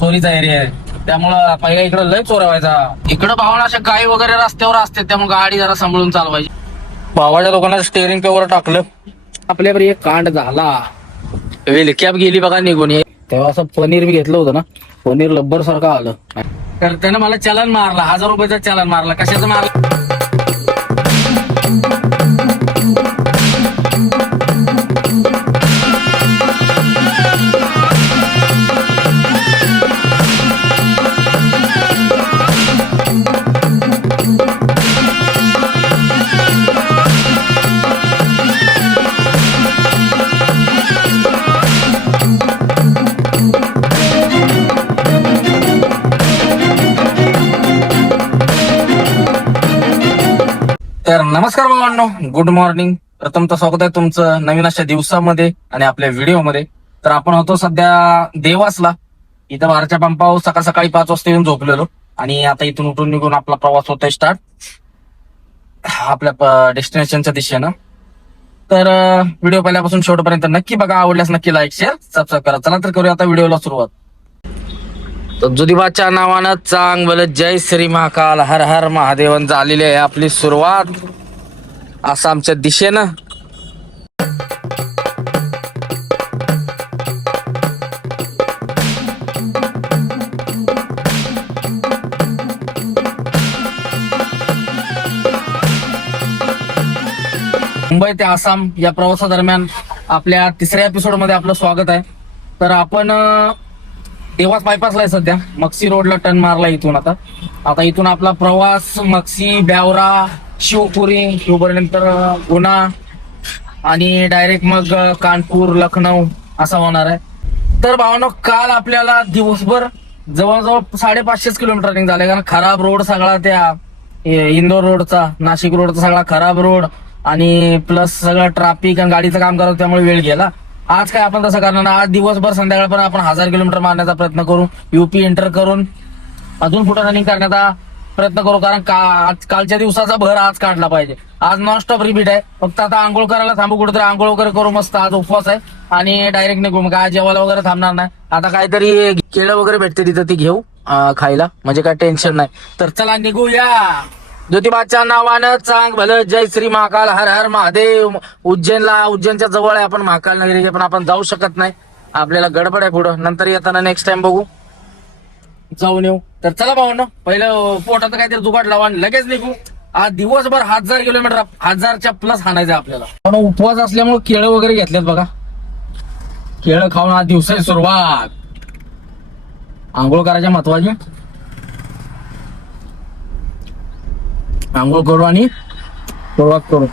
चोरीचा एरिया आहे, त्यामुळं पहिला इकडं लय चोऱ्या व्हायचा. इकडं भावना अशा गाई वगैरे रस्त्यावर असते, त्यामुळे गाडी जरा सांभाळून चालवायची. भावाच्या लोकांना स्टेअरिंग पेवर टाकलं, आपल्यावर एक कांड झाला. वेल कॅब गेली बघा निघून. तेव्हा असं पनीर मी घेतलं होतं ना, पनीर लब्बर सारखं आलं. तर त्यानं मला चलन मारला, 1000 रुपयाचा चलन मारला. कशाचं मारला? तर नमस्कार भावांनो, गुड मॉर्निंग. प्रथमतः स्वागत आहे तुमचं नवीन अशा दिवसामध्ये आणि आपल्या व्हिडिओमध्ये. तर आपण होतो सध्या देवासला. इथं बारच्या पंपावर सकाळ सकाळी 5 वाजता येऊन झोपलेलो आणि आता इथून उठून निघून आपला प्रवास होतोय स्टार्ट आपल्या डेस्टिनेशनच्या दिशेनं. तर व्हिडिओ पहिल्यापासून शेवटपर्यंत नक्की बघा, आवडल्यास नक्की लाईक शेअर सबस्क्राईब करा. चला तर करूया आता व्हिडिओला सुरुवात. तर जुदिबाच्या नावानं चांग भलं जय श्री महाकाल हर हर महादेवन झालेली आहे आपली सुरुवात आसामच्या दिशेनं. मुंबई ते आसाम या प्रवासादरम्यान आपल्या 3ऱ्या एपिसोड मध्ये आपलं स्वागत आहे. तर आपण देवास बायपासला आहे सध्या. मक्सी रोडला टर्न मारला इथून. आता इथून आपला प्रवास मक्सी, ब्यावरा, शिवपुरी नंतर गुना आणि डायरेक्ट मग कानपूर, लखनौ असा होणार आहे. तर भावांनो, काल आपल्याला दिवसभर जवळजवळ 550 किलोमीटर रनिंग झाले, कारण खराब रोड सगळा त्या इंदोर रोडचा, नाशिक रोडचा सगळा खराब रोड आणि प्लस सगळं ट्रॅफिक आणि गाडीचं काम करत, त्यामुळे वेळ गेला. आज काय आपण तसं करणार. आज दिवसभर संध्याकाळपर्यंत आपण 1000 किलोमीटर मारण्याचा प्रयत्न करू, युपी एंटर करून अजून पुढे रनिंग करण्याचा प्रयत्न करू, कारण कालच्या दिवसाचा भर आज काढला पाहिजे. आज नॉनस्टॉप रिपीट आहे. फक्त आता आंघोळ करायला थांबू, कुठेतरी आंघोळ वगैरे करू मस्त. आज उपवास आहे आणि डायरेक्ट निघू. मग काय जेवायला वगैरे थांबणार नाही. आता काहीतरी केळं वगैरे भेटते तिथं, ती घेऊ खायला, म्हणजे काय टेन्शन नाही. तर चला निघूया. ज्योतिबाच्या नावानं चांग भलं जय श्री महाकाल हर हर महादेव. उज्जैनच्या जवळ आहे आपण, महाकाल नगरी, पण आपण जाऊ शकत नाही, आपल्याला गडबड आहे पुढं. नंतर येताना नेक्स्ट टाइम बघू, जाऊन येऊ. तर चला भावनो, पहिलं पोटात काहीतरी जुगाड लावा आणि लगेच निघू. आज दिवसभर 1000 किलोमीटर, 1000च्या प्लस हाणायचं आपल्याला. पण उपवास असल्यामुळे केळं वगैरे घेतलेत बघा. केळं खाऊन आज दिवसाची सुरुवात. आंघोळ करायच्या महत्वाची. आंघोळ करू आणि सुरुवात करू.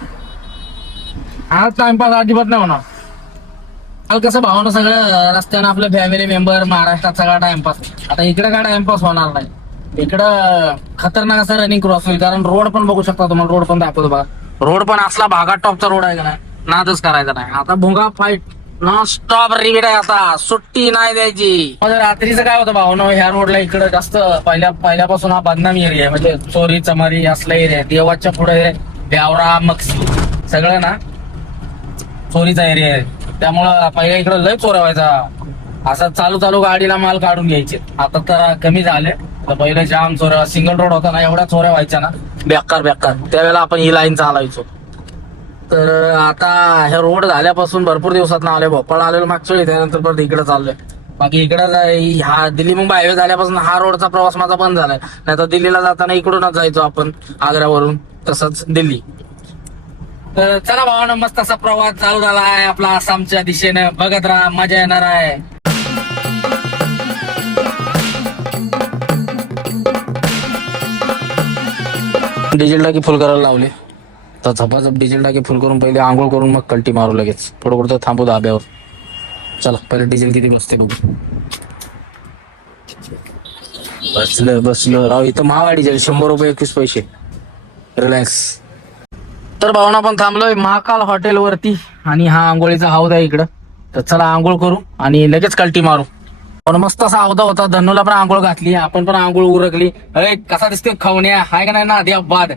आज टाइमपास अजिबात नाही होणार. काल कसं भावना सगळं रस्त्यानं आपलं फॅमिली मेंबर, महाराष्ट्रात सगळा टाइमपास. आता इकडे काय टाइमपास होणार नाही. इकडं खतरनाक असं रनिंग क्रॉस होईल, कारण रोड पण बघू शकता तुम्हाला. रोड पण दाखवतो बघा. रोड पण असला भागात टॉपचा रोड आहे का नाही, नादच करायचा नाही. आता भुंगा फाईट नॉन स्टॉप रिपीट आहे, आता सुट्टी नाही द्यायची. रात्रीचं काय होतं भावना, ह्या रोडला इकडे जास्त पहिल्यापासून हा बदनामी एरिया आहे, म्हणजे चोरी चमारी असला एरिया आहे. देवाच्या पुढे ब्यावरा, मक्सी सगळं ना चोरीचा एरिया आहे, त्यामुळं पहिल्या इकडं लय चोऱ्या व्हायचा. असं चालू गाडीला माल काढून घ्यायचे. आता तर कमी झाले. पहिलं जाम चोऱ्या, सिंगल रोड होता ना, एवढ्या चोऱ्या व्हायच्या ना, बेकार. त्यावेळेला आपण ही लाईन चालायचो. तर आता ह्या रोड झाल्यापासून भरपूर दिवसात ना आले. भोपाळ आलेलो मागच्या वेळी, त्यानंतर परत इकडे चाललोय. बाकी इकडे हा दिल्ली मुंबई हायवे झाल्यापासून हा रोडचा प्रवास माझा बंद झालाय. नाही तर दिल्लीला जाताना इकडूनच जायचो आपण, आग्र्यावरून, तसंच दिल्ली. तर चला भावांनो, मस्त असा प्रवास चालू झाला आहे आपला आसामच्या दिशेने. बघत राहा, मजा येणार आहे. डिझेल टाकी फुल करायला लावले. तर झपाझप डिझेल टाकी फुल करून पहिले आंघोळ करून मग कल्टी मारू लगेच. थोडं थांबू धाब्यावर. चला पहिले डिझेल किती बसते बघू. बसलं राव. इथं महाग डिझेल, 100 रुपये 21 पैसे. रिलॅक्स. तर भावना पण थांबलोय महाकाल हॉटेल वरती आणि हा आंघोळीचा हौद आहे इकडं. तर चला आंघोळ करू आणि लगेच कल्टी मारू. पण मस्त असा हौदा होता. धन्नूला पण आंघोळ घातली, आपण पण आंघोळ उरकली. अरे कसा दिसतोय खावण्या, हाय का नाही ना, द्या बाद.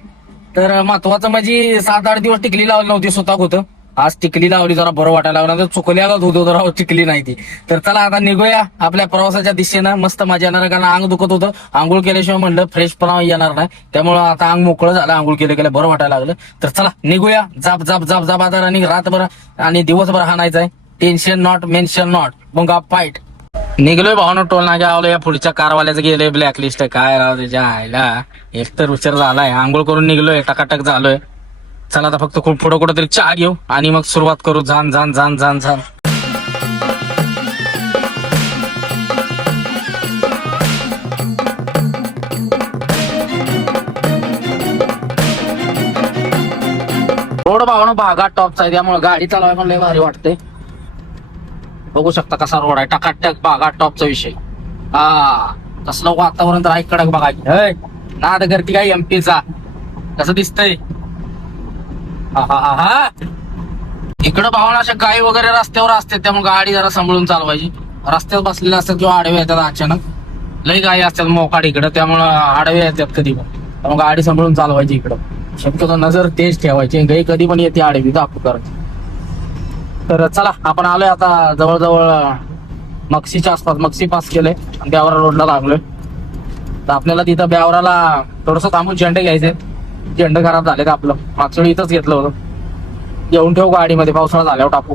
तर महत्वाचं म्हणजे 7-8 दिवस टिकली लावली नव्हती, स्वतः होतं. आज टिकली लावली जरा बरं वाटायला लागलं, तर चुकल्यालाच होतो जरा टिकली नाही ती. तर चला आता निघूया आपल्या प्रवासाच्या दिशेनं. मस्त मजा येणार आहे, कारण अंग दुखत होतं. आंघोळ केल्याशिवाय म्हणलं फ्रेशपणा येणार नाही, त्यामुळं आता अंग मोकळं झालं. आंघोळ केलं बरं वाटायला लागलं. तर चला निघूया. जाप जाप जाप जाप आता रनिंग रातभर आणि दिवसभर हाणायचं आहे. टेन्शन नॉट मेन्शन नॉट मग फाईट. निघलोय भावना टोल नाक्या आवलं. या पुढच्या कारवाल्याचं गेलोय ब्लॅकलिस्ट. काय राव त्याच्या आयला, एकतर उशीर झालाय. आंघोळ करून निघलोय, टकाटक झालोय. चला आता फक्त खूप पुढं कुठं तरी चहा घेऊ आणि मग सुरुवात करू. झान झान झान झान झान. रोड भावना भागात टॉपचा आहे, त्यामुळे गाडी चालवायला पण लय भारी वाटते. बघू शकता कसा रोड आहे, टकाटक भागात टॉपचा विषय. हा कसलं वातावरण तर आहे कडक बघा. नाद करती काय एमपीचा, कसं दिसतंय. हा हा हा हा. इकडं भावना अशा गाई वगैरे रस्त्यावर असते, त्यामुळे गाडी जरा सांभाळून चालवायची. रस्त्यावर बसलेले असतात किंवा आडवे येतात अचानक. लई गाई असतात मोकाट इकडं, त्यामुळं आडवे येतात कधी पण. त्यामुळे गाडी सांभाळून चालवायची इकडं. शक्यतो नजर तेज ठेवायची, गाई कधी पण येते आडवी दाखवू करायची. तर चला आपण आलोय आता जवळजवळ मक्सीच्या आसपास. मक्सी पास केलंय आणि ब्यावरा रोडला लागलोय. तर आपल्याला तिथं ब्यावराला थोडस थांबून झेंडे घ्यायचे. झेंडे खराब झाले तर आपलं मागच्या वेळी इथंच घेतलं होतं. घेऊन ठेवू गाडीमध्ये, पावसाळा झाल्यावर टाकू.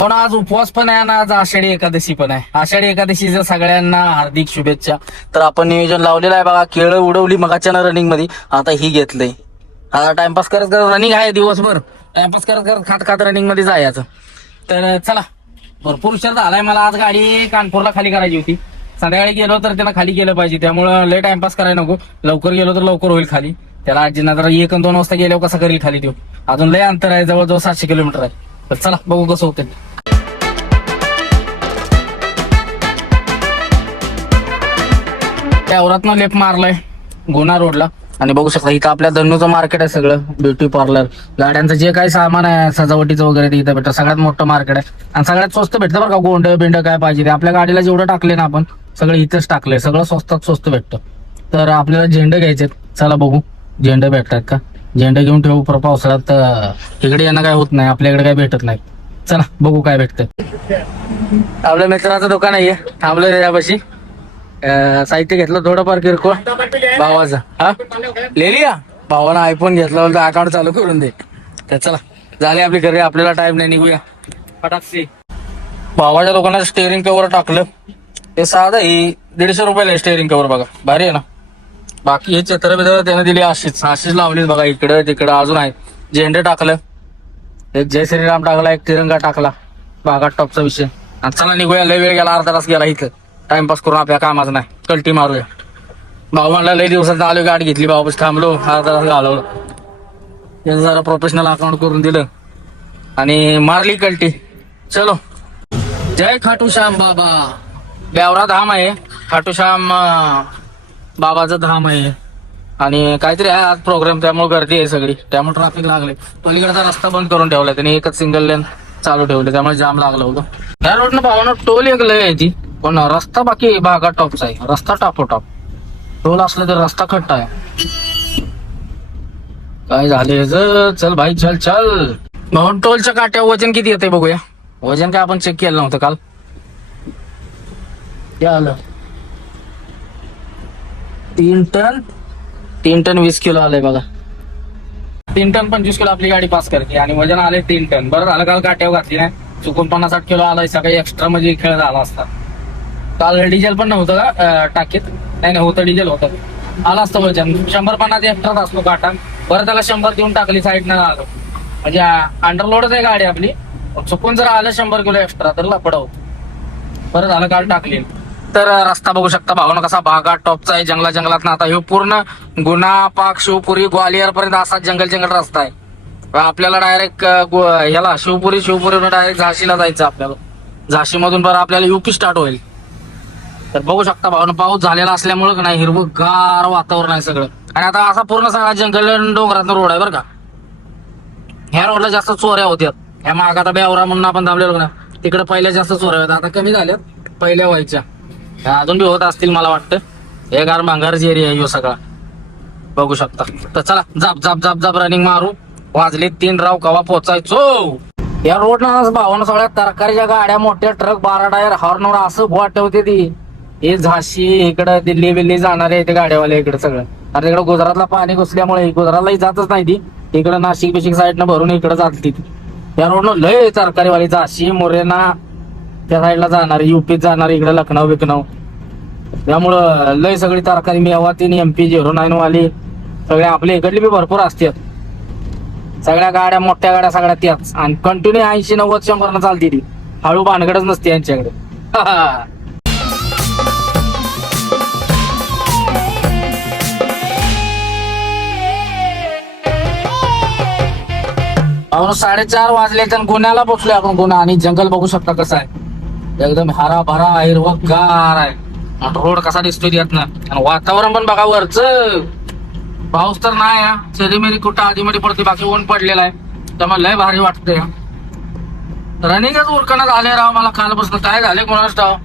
पण आज उपवास पण आहे ना, आज आषाढी एकादशी पण आहे. आषाढी एकादशीच्या सगळ्यांना हार्दिक शुभेच्छा. तर आपण नियोजन लावलेलं आहे बघा. केळं उडवली मगाच्या रनिंग मध्ये, आता ही घेतलंय. आता टाइमपास करत करत रनिंग आहे दिवसभर. टाइमपास करत करत खात खात रनिंग मध्ये जायचं. तर चला भरपूर उशीर झालाय. मला आज गाडी कानपूरला खाली करायची होती. संध्याकाळी गेलो तर त्याला खाली केलं पाहिजे, त्यामुळं लय टाइमपास करायला नको. लवकर गेलो तर लवकर होईल खाली. त्याला आजीना जर 1 आणि 2 वाजता गेल्यावर कसं करेल खाली. तो अजून लय अंतर आहे, जवळजवळ 700 किलोमीटर आहे. तर चला बघू कसं होतं. त्या औरातनं लेफ्ट मारलाय गुन्हा रोडला आणि बघू शकता इथं आपल्या धन्नूचं मार्केट आहे. सगळं ब्युटी पार्लर, गाड्यांचं जे काही सामान आहे सजावटीचं वगैरे ते इथं भेटतं. सगळ्यात मोठं मार्केट आहे आणि सगळ्यात स्वस्त भेटतं बरं का. गोंड बिंड काय पाहिजे ते आपल्या गाडीला जेवढं टाकले ना आपण, सगळं इथंच टाकलंय. सगळं स्वस्तात स्वस्त भेटतं. तर आपल्याला झेंडे घ्यायचे. चला बघू झेंडे भेटतात का. झेंडे घेऊन ठेवू. पावसाळ्यात इकडे यांना काय होत नाही, आपल्याकडे काय भेटत नाही. चला बघू काय भेटतंय. आपल्या मित्राचं दुकान आहे, थांबलं त्याच्यापाशी. साहित्य घेतलं थोडंफार किरकोळ भावाचं. हा लिहिली भावानं आयफोन घेतला होता, अकाउंट चालू करून दे. तर चला झाले आपली घरी, आपल्याला टाइम नाही, निघूया फटाकशी. भावाच्या दुकानात स्टेअरिंग कव्हर टाकलं. हे साधं ही 150 रुपयाला स्टेअरिंग कव्हर बघा, भारी आहे ना. बाकी हे चित्र बित्र त्याने दिली अशीच लावलीच बघा. इकडं तिकडं अजून आहेत. झेंडे टाकलं, एक जय श्रीराम टाकला, एक तिरंगा टाकला. भागात टॉपचा विषय. आणि चला निघूया. लय वेळ गेला, अर्धा तास गेला इथं. टाइमपास करून आपल्या कामाचं नाही, कल्टी मारूया. भाऊ म्हणला लय दिवसात आलो, गाडी घेतली, भाऊ थांबलो, अर्धा तास घालवलं. त्याचं जरा प्रोफेशनल अकाउंट करून दिलं आणि मारली कल्टी. चलो जय खाटू श्याम बाबा. ब्यावरा धाम आहे, खाटू श्याम बाबाचं धाम आहे. आणि काहीतरी आहे आज प्रोग्राम, त्यामुळे गर्दी आहे सगळी, त्यामुळे ट्रॅफिक लागले. पलीकडचा रस्ता बंद करून ठेवलाय त्यांनी, एकच सिंगल लेन चालू ठेवले, त्यामुळे जाम लागलं होतं. या रोडनं भावानं टोल एक लय आहे ती, पण रस्ता बाकी भागात टॉपचा आहे. रस्ता टापोटॉप, टोल असलं तर रस्ता खट्टा आहे. काय झाले चल भाई चल चल. भाऊ टोलच्या काट्यावर वजन किती येते बघूया. वजन काय आपण चेक केलं नव्हतं काल. आलं 3 टन 20 किलो आलंय बघा. 3 टन 25 किलो आपली गाडी पास करते आणि वजन आले 3 टन. बरं झालं काल काट्यावर घातली नाही, चुकून 50-60 किलो आलाय. सकाळी एक्स्ट्रा म्हणजे खेळ झाला असता. काल डिझेल पण नव्हतं का टाकीत, नाही होतं डिझेल होतं, आला असतं वजन. 150 एक्स्ट्राच असतो काटा. बरं त्याला 100 देऊन टाकली, साईडनं आलो. म्हणजे अंडरलोडच आहे गाडी आपली. चुकून जर आलं 100 किलो एक्स्ट्रा तर लपडा होतो. बरं झालं काल टाकली. तर रस्ता बघू शकता भावना कसा भागात टॉपचा आहे. जंगलात ना आता हे पूर्ण गुन्हा पाक शिवपुरी ग्वालियर पर्यंत असा जंगल रस्ता आहे. आपल्याला डायरेक्ट ह्याला शिवपुरी डायरेक्ट झाशीला जायचं आपल्याला. झाशी मधून बरं आपल्याला युपी स्टार्ट होईल. तर बघू शकता भावना पाऊस झालेला असल्यामुळे नाही हिरवगार वातावरण आहे सगळं. आणि आता असा पूर्ण सगळा जंगल डोंगरात रोड आहे बरं का. ह्या रोडला जास्त चोऱ्या होत्या. ह्या माग आता बेवरा म्हणून आपण थांबलेलो ना, तिकडे पहिल्या जास्त चोऱ्या होत्या, आता कमी झाल्यात, पहिल्या व्हायच्या. अजून बी होत असतील मला वाटतं. हे गार भांगारची एरिया आहे ह्यो सगळा बघू शकता. तर चला जाप जाप जाप जाप रनिंग मारू. वाजले 3 राव कवा पोचायचो. या रोड ना भावानं सगळ्या तरकारीच्या गाड्या मोठ्या ट्रक 12 टायर हॉर्नवर असं बोट ठेवते ती. हे झाशी इकडं दिल्ली बिल्ली जाणारे ते गाड्यावाले इकडे सगळं. अरे इकडं गुजरातला पाणी घुसल्यामुळे गुजरातलाही जातच नाही ती. इकडं नाशिक बिशिक साईडनं भरून इकडं जाते ती. या रोडनं लय तरकारीवाली झाशी मोरेना त्या साईडला जाणार, युपीत जाणार, इकडे लखनौ बिकनौ. त्यामुळं लय सगळी तरकारी मेवातीन MP 09 वाली सगळे आपल्या इकडली बी भरपूर असतात. सगळ्या गाड्या मोठ्या गाड्या सगळ्या त्याच आणि कंटिन्यू 80-90-100 चालते ती. हळू भानगडच नसते यांच्याकडे. अहो 4:30 वाजले तर गुन्ह्याला पोचलोय आपण. गुन्हा आणि जंगल बघू शकता कसं आहे. एकदम हरा भरा हिरवगार आहे. रोड कसा दिसतोय त्यात ना. आणि वातावरण पण बघा वरचं. पाऊस तर नाही हा. चरीमेरी कुठं आधी मध्ये पडते, बाकी ऊन पडलेला आहे. त्यामुळे लय भारी वाटतंय. रनिंगच उरकणं झाले राव मला कालपासून. काय झाले कोणाच राव,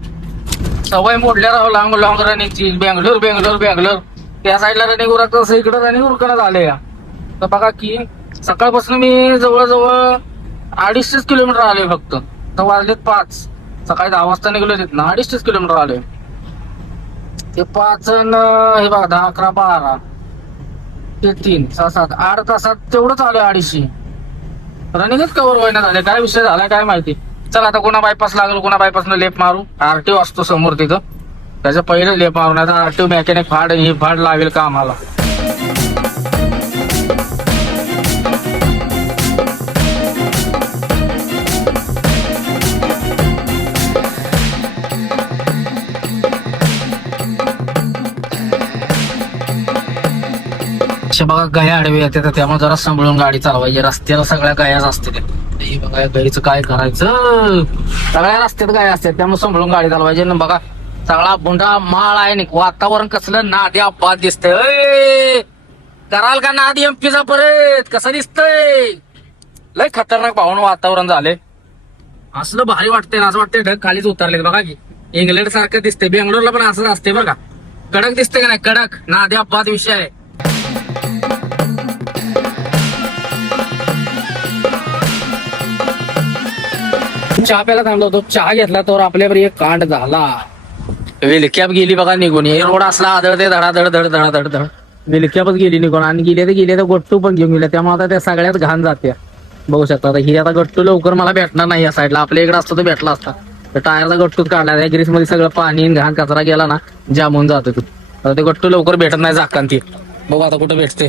सवय मोडल्या राव लॉंग लॉंग रनिंगची. बेंगलोर बेंगलोर बेंगलोर त्या साईडला रनिंग उरकत असं इकडे रनिंग उरकणं झाले. तर बघा की सकाळपासून मी जवळजवळ 250 किलोमीटर आलोय फक्त. तर वाजलेत 5. सकाळी 10 वाजता निघलो तिथनं. 250 किलोमीटर आलोय. ते 5 हे बघा 10, 11, 12 ते 3, 6, 7, 8 तासात तेवढंच आलोय 250. रनिंगच कव्हर व्हायना झाले. काय विषय झालाय काय माहिती. चल आता कोणा बायपास लागलो, कोणा बायपासनं लेप मारू. RTO असतो समोर तिथं, त्याच्या पहिले लेप मारू. नाही तर RTO मेकॅनिक फाड ही फाड लागेल का आम्हाला. बघा गाया आडवे येते, तर त्यामुळे जरा सांभाळून गाडी चालवायची. रस्त्याला सगळ्या गायाच असते. बघा गाईचं काय करायचं. सगळ्या रस्त्यात गाया असतात त्यामुळे सांभाळून गाडी चालवायची. ना बघा सगळा बुंडा माळ आहे. नाही वातावरण कसलं नाद्या बाद दिसतंय. कराल का नाद MP चा परत कसं दिसतंय. लय खतरनाक पाहून वातावरण झाले. असलं भारी वाटतंय ना. असं वाटतंय ढग खालीच उतरले. बघा की इंग्लंड सारखं दिसतंय. बेंगलोरला पण असंच असते बघा. कडक दिसतंय का नाही. कडक नाद्या बाद विषय आहे. चहा प्यायला थांबलो होतो. चहा घेतला तर आपल्यावर एक कांड झाला. विलक्याप गेली बघा निघून. हे रोड असला आदळते धडाधड धड धडाधड धड. विलक्यापच गेली निघून. आणि गेले तर गट्टू पण घेऊन गेले. त्यामुळे आता त्या सगळ्यात घाण जाते. बघू शकता आता ही आता गट्टू लवकर मला भेटणार नाही. या साईडला आपल्या इकडे असतो तर भेटला असता. तर टायरचा गट्टूच काढला. त्या ग्रीस मध्ये सगळं पाणी घाण कचरा गेला ना जाम होऊन जातो तू. आता ते गट्टू लवकर भेटत नाही झाकान ती. बघू आता कुठे भेटते.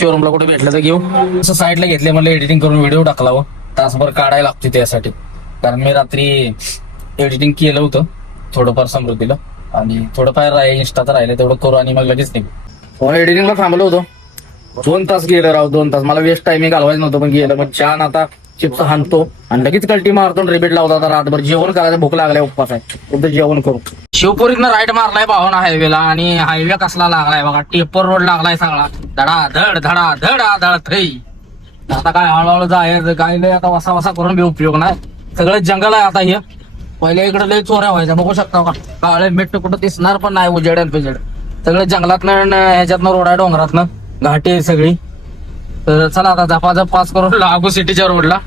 शोरूमला कुठे भेटलं तर घेऊ. असं साईडला घेतले म्हणलं एडिटिंग करून व्हिडिओ टाकला व तासभर काढायला लागते त्यासाठी. कारण मी रात्री एडिटिंग केलं होतं थोडंफार समृद्धीला. आणि थोडंफार इंस्टात राहिलं तेवढं करू आणि मग लगेच नाही. एडिटिंगला थांबलो होतो. 2 तास गेलं राव. 2 तास मला वेस्ट टायमिंग घालवायचं नव्हतं पण गेलं. मग छान आता चिप्स हाणतो आणि लगेच कल्टी मारतो. रिपीट लावतो. आता रातभर जेवण करायचं. भूक लागलाय उपवास आहे. उद्या जेवण करू. शिवपुरीतनं राईट मारलाय भावना हायवेला. आणि हायवे कसला लागलाय बघा. टेपर रोड लागलाय सगळा. धडा धड धडा धडा धड थै. आता काय हळूहळू जायचं काय नाही. आता वसा वसा करून बी उपयोग नाही. सगळं जंगल आहे आता हे. पहिल्या इकडे लय चोऱ्या व्हायच्या बघू शकता का. काळे मिठ कुठं दिसणार पण नाही. उजेड पिजेड सगळं जंगलातनं ह्याच्यातनं रोडा डोंगरातनं घाटी आहे सगळी. तर चला आता झपाझप पास करून लागू सिटीच्या रोडला.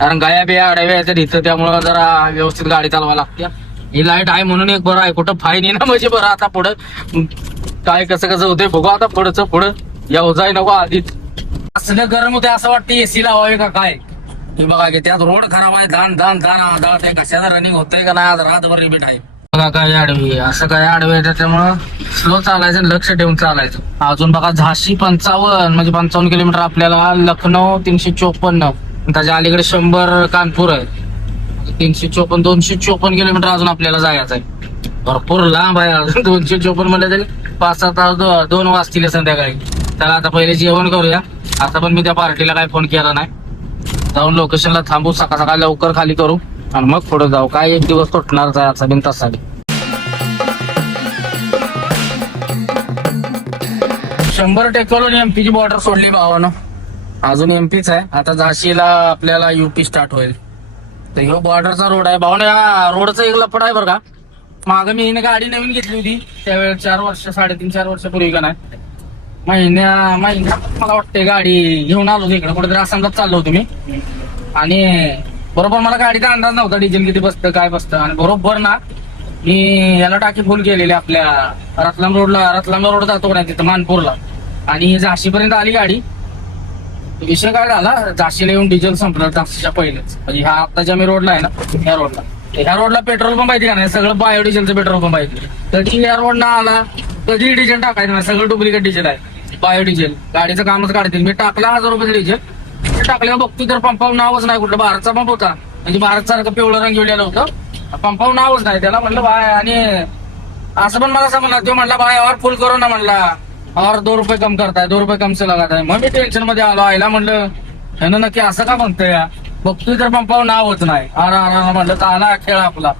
कारण गाया बिया आडाव्या याच्यात इथं. त्यामुळं जरा व्यवस्थित गाडी चालवायला लागते. ही लाईट आहे म्हणून एक बरं आहे. कुठं फाईन येणं म्हणजे बरं. आता पुढं काय कसं कसं होतंय बघू आता. पुढं येऊ जाय नको आधीच. असलं गरम होते असं वाटतं AC लावावे का काय. हे बघा की त्यात रोड खराब आहे. धान धान धान आदळत. कशाचं रनिंग होतंय का नाही. आज रातभर रिपीट आहे. बघा काय आडवी असं काय आडवे त्याच्यामुळं स्लो चालायचं. लक्ष ठेवून चालायचं. अजून बघा झाशी 55 म्हणजे 55 किलोमीटर आपल्याला. लखनौ 354. त्याच्या अलीकडे 100 कानपूर आहे. 354 254 किलोमीटर अजून आपल्याला जायचं आहे. भरपूर लांब आहे अजून. 254 म्हणलं तरी 5-7 तास 2 वाजतील संध्याकाळी. त्याला आता पहिले जेवण करूया. आता पण मी त्या पार्टीला काय फोन केला नाही. जाऊन लोकेशनला थांबू. सकाळ सकाळ लवकर खाली करू आणि मग पुढे जाऊ. काय एक दिवस तुटणारच आहे आजचा बिन तासासाठी. 100 टेकवून MP ची बॉर्डर सोडली भावानं. अजून MPच आहे. आता झाशीला आपल्याला UP स्टार्ट होईल. तर ह्यो बॉर्डरचा रोड आहे भावानं. हा रोडचा एक लफड आहे बरं का. मागं मी हिने गाडी नवीन घेतली होती त्यावेळेस 4 वर्ष 3.5 वर्षापूर्वी का नाही महिन्यात मला वाटते गाडी घेऊन आलो इकडे कुठेतरी आसामला चाललो होतो मी. आणि बरोबर मला गाडीचा अंदाज नव्हता डिझेल किती बसतं काय बसतं. आणि बरोबर ना मी याला टाकी फुल केलेली आपल्या रतलाम रोड जातो नाही तिथं मानपूरला. आणि झाशीपर्यंत आली गाडी. विषय काय झाला झाशीला येऊन डिझेल संपलं झाशीच्या पहिलेच. म्हणजे ह्या आत्ताच्या मी रोडला आहे ना ह्या रोडला पेट्रोल पंप आहे का नाही सगळं बायोडिझेलचं पेट्रोल पंप आहे. कधी या रोडला आला कधी डिझेल टाकायचं नाही सगळं डुप्लिकेट डिझेल आहे बायोडिझेल. गाडीचं कामच काढतील. मी टाकला 1000 रुपये डिझेल टाकल्या बघतो तर पंपावर नावच नाही कुठलं भारतचा पंप होता म्हणजे भारत सारखं पिवळं रंग घेऊन होतं पंपावर नावच नाही. त्याला म्हणलं बाय आणि असं पण मला समजला तो म्हणला बाय और फुल करो ना म्हणला और 2 रुपये कम करताय 2 रुपये कमसे लगात आहे. मग मी टेन्शन मध्ये आलो आयला म्हणलं ह्यानं नक्की असं का म्हणतोय या बघतोय तर पंपावर नावच नाही. अरा म्हणलं चाला खेळ आपला.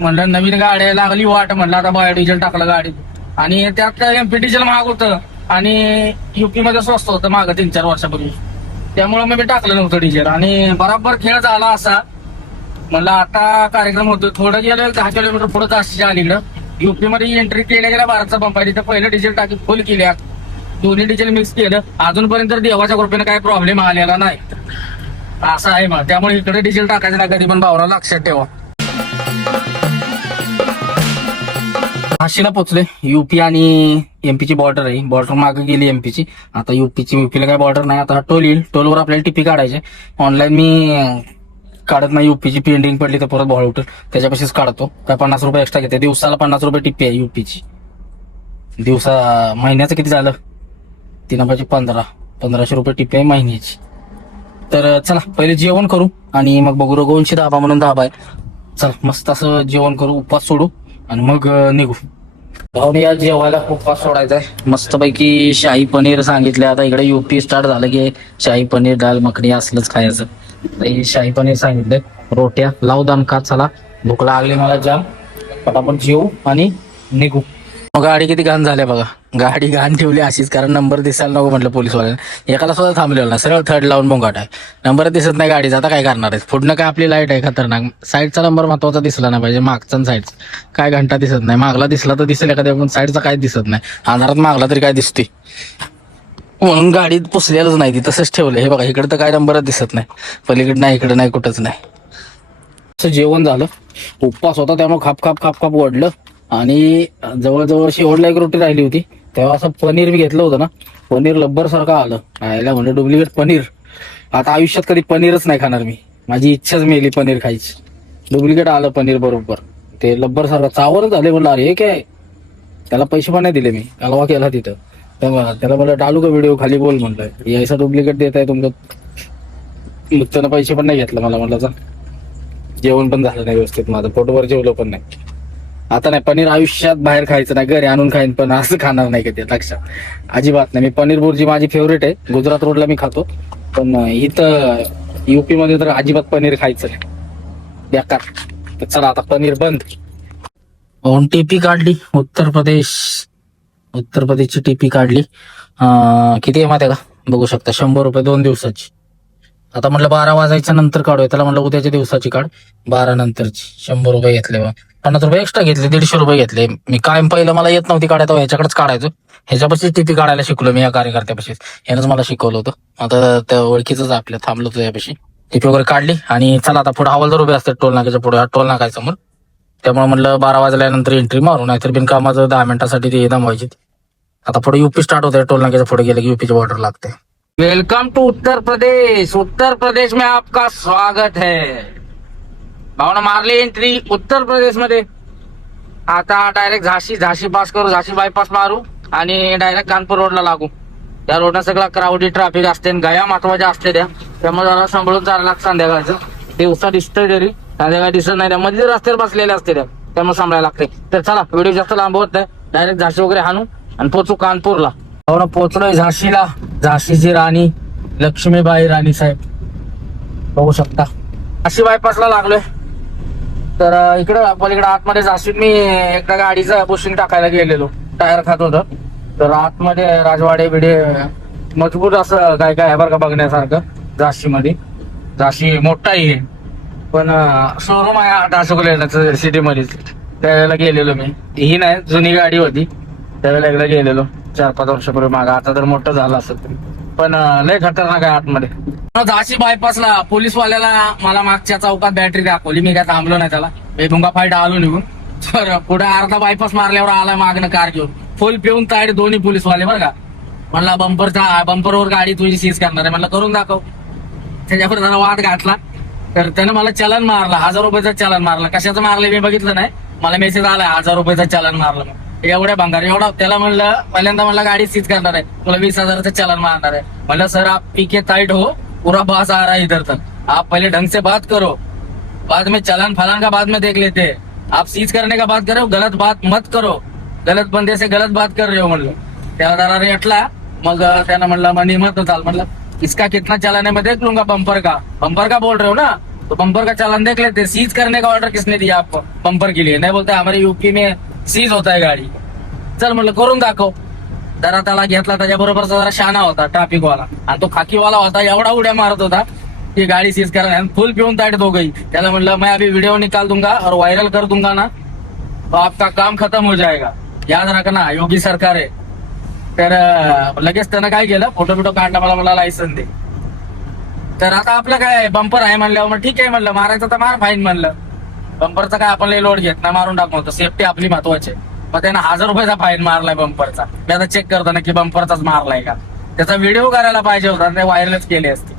म्हणलं नवीन गाडी लागली वाट म्हणलं आता बायोडिझेल टाकलं गाडी. आणि त्यात एमपी डिझेल महाग होतं आणि युपी मध्ये स्वस्त होतं मागं 3-4 वर्षापूर्वी. त्यामुळे मी टाकलं नव्हतं डिझेल. आणि बराबर खेळ झाला असा म्हणलं आता कार्यक्रम होतो थोडं गेलं 10 किलोमीटर पुढे झाशीच्या अलीकडं युपी मध्ये एंट्री केल्या गेल्या भारतचा पंप आहे. तिथं पहिलं डिझेल टाकी फुल केल्या दोन्ही डिझेल मिक्स केलं. अजूनपर्यंत देवाच्या कृपेने काही प्रॉब्लेम आलेला नाही असं आहे. मग त्यामुळे इकडे डिझेल टाकायचं ना कधी पण भावरा लक्षात ठेवा. झाशीला पोहोचले. युपी आणि एमपीची बॉर्डर आहे. बॉर्डर मागे गेली एमपीची. आता युपीला काय बॉर्डर नाही. आता टोल येईल. टोलवर आपल्याला टिपी काढायचे. ऑनलाईन मी काढत नाही. युपीची पेंडिंग पडली तर परत भाव उठेल त्याच्यापाशीच काढतो. काय 50 रुपये एक्स्ट्रा घेते. दिवसाला 50 रुपये टिप्पी आहे युपीची. महिन्याचं किती झालं 1500 रुपये टिप्पी आहे महिन्याची. तर चला पहिले जेवण करू आणि मग बघू. रघुवंशी धाबा म्हणून धाबा आहे. चल मस्त असं जेवण करू उपवास सोडू आणि मग निघू. भाऊने या जेवायला उपवास सोडायचा आहे. मस्तपैकी शाही पनीर सांगितले. आता इकडे युपी स्टार्ट झालं की शाही पनीर दाल मखनी असलंच खायचं. शाही पनीर सांगितलंय. रोट्या लावू दणका. चला भूक लागली मला जाम. पटापट जेवू आणि निघू. मग गाडी किती घाण झाल्या बघा. गाडी घाण ठेवली अशीच कारण नंबर दिसायला नको म्हटलं पोलीसवाल्याने. एकाला सुद्धा थांबलेलं ना सरळ थर्ड लावून बोंगाट आहे. नंबर दिसत नाही गाडीचा. आता काय करणार आहे. पुढनं काय आपली लाईट आहे खतरनाक. साईडचा नंबर महत्वाचा दिसला नाही पाहिजे. मागचा साईडचा काय घंटा दिसत नाही. मागला दिसला तर दिसेल एखाद्या पण साईडचा काय दिसत नाही. अंधारात मागला तरी काय दिसते म्हणून गाडीत पुसलेलंच नाही ती तसंच ठेवलं. हे बघा इकडे तर काय नंबरच दिसत नाही. पलीकडे नाही इकडे नाही कुठंच नाही. असं जेवण झालं. उपवास होता त्यामुळे खाप ओढलं. आणि जवळजवळ शेवटला एक रोटी राहिली होती तेव्हा असं पनीर मी घेतलं होतं ना. पनीर लब्बर सारखं आलं. आयला म्हणलं डुप्लिकेट पनीर. आता आयुष्यात कधी पनीरच नाही खाणार मी. माझी इच्छाच मेली पनीर खायची. डुप्लिकेट आलं पनीर बरोबर. ते लब्बर सारखं चावरच झाले. म्हणलं अरे हे काय. त्याला पैसे पण नाही दिले मी. कालवा केला तिथं. त्याला म्हणलं डालू का व्हिडिओ खाली बोल म्हणलं यायचा डुप्लिकेट देत आहे तुमचं. मग त्यानं पैसे पण नाही घेतलं मला. म्हणलं जेवण पण झालं नाही व्यवस्थित माझं. पोटभर जेवलं पण नाही. आता नाही पनीर आयुष्यात बाहेर खायचं नाही. घरी आणून खाईन पण असं खाणार नाही कधी लक्षात अजिबात नाही. मी पनीर बुर्जी माझी फेवरेट आहे. गुजरात रोडला मी खातो पण इथं युपी मध्ये तर अजिबात पनीर खायचं नाही. बेकार. तर चला आता पनीर बंद. टीपी काढली उत्तर प्रदेशची टीपी काढली. किती आहे माहिती आहे का बघू शकता 100 रुपये 2 दिवसाची. आता म्हटलं 12 वाजायच्या नंतर काढूया. त्याला म्हटलं उद्याच्या दिवसाची काढ 12 नंतरची. 100 रुपये घेतले. 50 रुपये एक्स्ट्रा घेतले. 150 रुपये घेतले. मी कायम पहिलं मला येत नव्हती काढायचं ह्याच्याकडेच काढायचो. ह्याच्यापाशी टीपी काढायला शिकलो मी या कार्यकर्त्यापाशीच. यानंच मला शिकवलं होतं. आता त्या ओळखीच आपल्या थांबलो होतो यापाशी. टीपी वगैरे काढली आणि चला आता पुढे हवालदार उभे असतात टोल नाक्याच्या पुढे. टोल नाका समोर. त्यामुळे म्हटलं 12 वाजल्यानंतर एंट्री मारू नाहीतर बिनकामाचं 10 मिनिटासाठी ते दमवायची. आता पुढे युपी स्टार्ट होते. टोल नाक्याच्या पुढे गेले की युपीची बॉर्डर लागते. Welcome to Uttar Pradesh. उत्तर प्रदेश में आपका स्वागत है. भावना मारली एंट्री उत्तर प्रदेश मध्ये. आता डायरेक्ट झाशी पास करू. झाशी बायपास मारू आणि डायरेक्ट कानपूर रोडला लागू. त्या रोडला सगळा क्राऊडी ट्रॅफिक असते. गया महत्वाच्या असते त्यामुळे जरा सांभाळून चालायला लागतं संध्याकाळचं. दिवसा दिसतंय तरी संध्याकाळी दिसत नाही. त्यामध्ये रस्त्यावर बसलेले असते त्यामुळे सांभाळायला लागते. तर चला व्हिडिओ जास्त लांबवत नाही. डायरेक्ट झाशी वगैरे हाणू आणि पोचू कानपूरला. भावना पोचलोय झाशीला. झाशीची राणी लक्ष्मीबाई राणी साहेब बघू शकता. झाशी बायपासला लागलोय. तर इकडं पलीकडे आतमध्ये झाशीत मी एकदा गाडीचं बुशिंग टाकायला गेलेलो. टायर खात होतं. तर आतमध्ये राजवाडे बिडे मजबूत असं काय काय आहे बरं का बघण्यासारखं झाशीमध्ये. झाशी मोठा आहे पण शोरूम आहे अशोक सिटी मध्ये. त्यावेळेला गेलेलो मी. ही नाही, जुनी गाडी होती त्यावेळेला एकदा गेलेलो 4-5 वर्षापूर्वी मागे. आता तर मोठं झालं असं तरी, पण लय खतरनाक आहे आतमध्ये. झाशी बायपासला पोलीसवाल्याला मला मागच्या चौकात बॅटरी दाखवली. मी काय थांबलो नाही त्याला, मी भुंगा फाईट आलो निघून. तर पुढे अर्धा बायपास मारल्यावर आला मागणं कार घेऊन, फुल पिऊन ताईड दोन्ही पोलीसवाले बरं का. म्हणला बंपरवर गाडी तुझी सीज करणार आहे, म्हणलं करून दाखव. त्याच्यावर जरा वाद घातला, तर त्यानं मला चलन मारला, 1000 रुपयाचं चलन मारला. कशाचं मारलं मी बघितलं नाही, मला मेसेज आलाय 1000 रुपयाचं चलन मारलं. एवढ्या भंगार एवढा. त्याला म्हणलं पहिल्यांदा म्हणलं गाडी सीज करणार आहे, तुला 20,000चं चलन मारणार आहे. म्हणलं सर आप पी के ताइट हो, पूरा बस आ रहा है इधर तक, आप पहले ढंग से बात करो, बाद में चलन फलान का बाद में देख लेते हैं. आप सीज करने का बात करो, गलत बात मत करो, गलत बंदे से गलत बात कर रहे हो म्हणलं. त्याला जरा रेटला. मग त्यानं म्हणलं मग निमत चाल. म्हणलं इसका कितना चलन है मैं देख लूंगा. बम्पर का बोल रहे हो ना, तो बम्पर का चलन देख लेते. सीज करने का ऑर्डर किसने दिया आपको बम्पर के लिए? नहीं बोलते हमारे यूपी में सीज होता है गाडी. चल म्हणलं करून दाखव. जरा त्याला घेतला, त्याच्याबरोबरचा जरा शाना होता ट्रॅफिक वाला, आणि तो खाकीवाला होता. एवढा उड्या मारत होता की गाडी सीज करा, फुल पिऊन ताईट दो गई. त्याला म्हणलं मैं अभी वीडियो निकाल दूंगा और वायरल कर दूंगा ना, तो आपका काम खत्म हो जाएगा, याद रखना योगी सरकार आहे. तर लगेच त्यानं काय केलं, फोटो बिटो काढला, मला लायसन दे. तर आता आपलं काय बंपर आहे म्हणल्यावर मग ठीक आहे म्हणलं, मारायचं तर मार, फाईन म्हणलं. बंपरचा काय आपण लोड घेत नाही, मारून टाकू होतं, सेफ्टी आपली महत्वाची. मग त्यानं 1000 रुपयाचा फाईन मारलाय बंपरचा. मी आता चेक करतो ना की बंपरचाच मारलाय का. त्याचा व्हिडिओ करायला पाहिजे होता, ते व्हायरलच केले असते,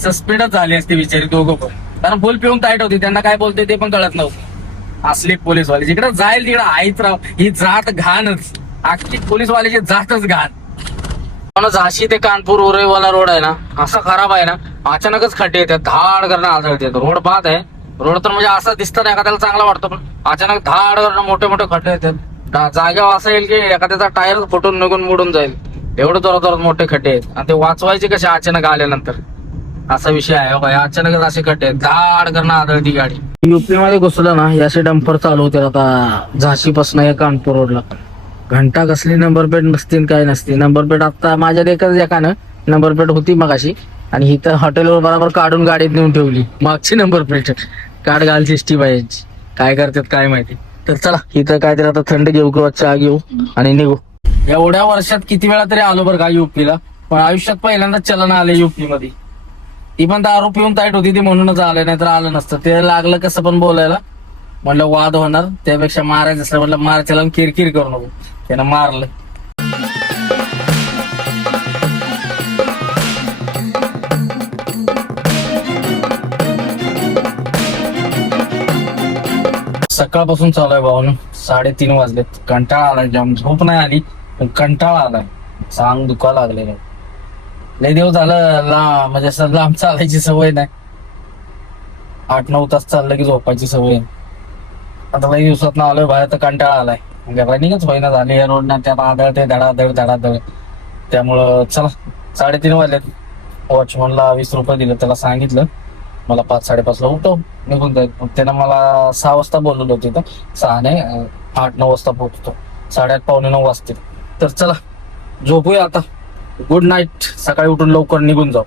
सस्पेंडच झाली असते बिचारी दोघं पण. कारण फुल पिऊन ताईट होती, त्यांना काय बोलते ते पण कळत नव्हतं. असली पोलीसवाले जिकडे जाईल तिकडे आईच राव. ही जात घाणच, अख्खी पोलीसवाल्याची जातच घाण. पण झाशी ते कानपूर उरेवाला रोड आहे ना, असा खराब आहे ना, अचानकच खड्डे येतात, धाड करणं आढळते. रोड बाद आहे, रोड तर म्हणजे असं दिसतं नाही एखाद्याला चांगला वाटतो, पण अचानक धाड करणं मोठे मोठे खड्डे येतात. जागेवर असं येईल की एखाद्याचा टायर फुटून निघून मोडून जाईल, एवढं जोरात मोठे खड्डे आहेत. आणि ते वाचवायचे कसे अचानक आल्यानंतर, असा विषय आहे बाई. अचानकच असे खड्डे आहेत, धाड करणं आढळती गाडी. युपी मध्ये घुसलं ना, याचे डंपर चालू होते आता झाशी पासून या कानपूर रोडला. घंटा कसली नंबर प्लेट नसतील, काय नसते नंबर प्लेट. आता माझ्या देखत एकानं नंबर प्लेट होती मगाशी, आणि ही तर हॉटेलवर बरोबर काढून गाडीत नेऊन ठेवली मागची नंबर प्लेट. काढ घाल सिस्टी पाहिजे, काय करतात काय माहिती. तर चला इथं काहीतरी आता थंड घेऊ किंवा चहा घेऊ आणि निघू. एवढ्या वर्षात किती वेळा तरी आलो बरं का युपीला, पण आयुष्यात पहिल्यांदा चलन आले युपी मध्ये. ती पण दारू पिऊन ताईट होती ती म्हणूनच आलं, नाही तर आलं नसतं. ते लागलं कसं पण बोलायला, म्हणलं वाद होणार, त्यापेक्षा मारायचं असलं म्हणलं मार, चला किरकिर करू नको. त्यानं मारलं. सकाळपासून चालू आहे भावानं, 3:30 वाजलेत. कंटाळा आलाय जाम, झोप नाही आली पण कंटाळा आलाय, सांग दुखा लागलेलं. लय दिवस झालं म्हणजे असं लांब चालायची सवय नाही. 8-9 तास चाललं की झोपायची सवय. आता लई दिवसात ना आलोय बाहेर, तर कंटाळा आलाय. म्हणजे रनिंगच होईना झाली या रोडनं, त्यात आदळते धडाधड. त्यामुळं चला 3:30 वाजलेत. वॉचमनला 20 रुपये दिले, त्याला सांगितलं मला 5-5:30ला उठव, निघून जाईल. त्यानं मला 6 वाजता बोलवलं होतं, 6 नाही 8-9 वाजता पोहोचतो, 8:30-9 वाजतील. तर चला झोपूया आता. Good night. सकाळी उठून लवकर निघून जाऊ.